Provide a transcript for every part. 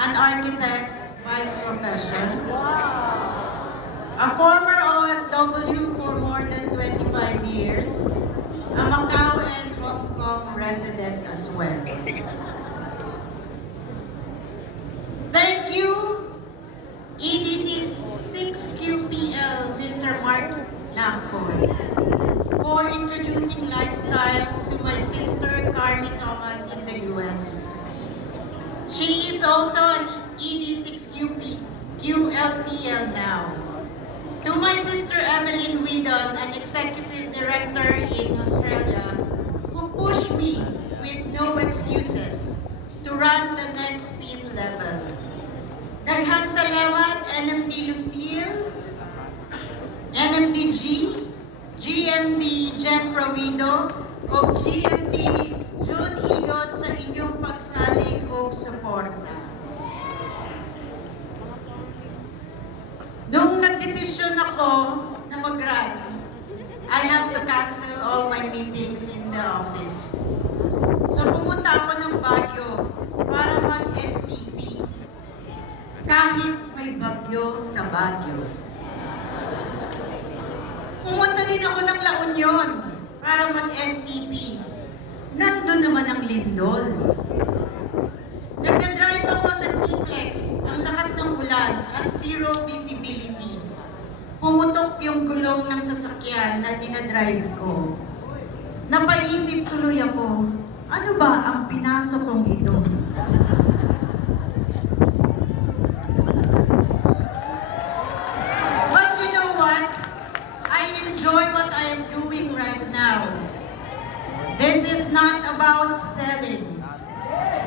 an architect by profession, a former OFW for more than 25 years, a Macau and Hong Kong resident as well. Thank you, EDC 6QPL, Mr. Mark Langford, for introducing lifestyles to my sister, Carmi Thomas, in the US. She is also an ED6QLPL now. To my sister, Emeline Whedon, an executive director in Australia, who pushed me with no excuses to run the next spin level. Daghan salamat, NMD Lucille, NMDG, GMD Jen Provido, o GMD June Igot sa inyong pagsalig o suporta. Nung nagdesisyon ako na mag-run, I have to cancel all my meetings in the office. So pumunta ako ng Baguio para mag-STP. Kahit may bagyo sa Baguio. Pumunta din ako ng La Union para mag-STP. Nandun naman ang lindol. Nagka-drive ako sa T-Plex, ang lakas ng ulan at zero visibility. Pumutok yung gulong ng sasakyan na dinadrive ko. Napaisip tuloy ako, ano ba ang pinasok kong ito? But you know what? I enjoy what I am doing right now. This is not about selling.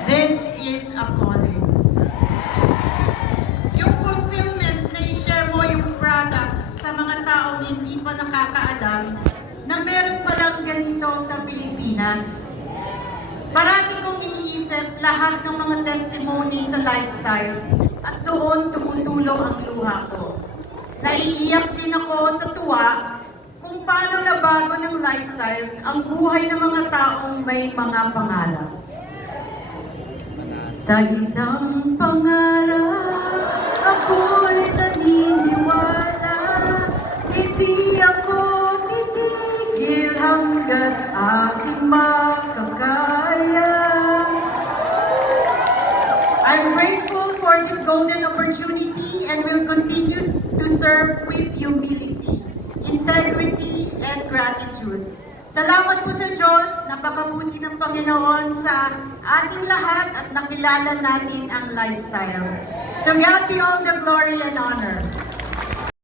This is a calling. Yung fulfillment na i-share mo yung products sa mga taong hindi pa nakakaalam na meron palang ganito sa Pilipinas. Parati kong iniisip lahat ng mga testimony sa lifestyles at doon tumutulong ang luha ko. Naiiyak din ako sa tuwa kung paano nabago ng lifestyles ang buhay ng mga taong may mga pangarap. Sa isang pangarap, ako'y naniniwala, hindi ako titigil hanggat aking makakaya. I'm grateful for this golden opportunity and will continue to serve with humility, integrity, and gratitude. Salamat po sa Diyos, napakabuti ng Panginoon sa ating lahat at nakilala natin ang lifestyles. To God be all the glory and honor.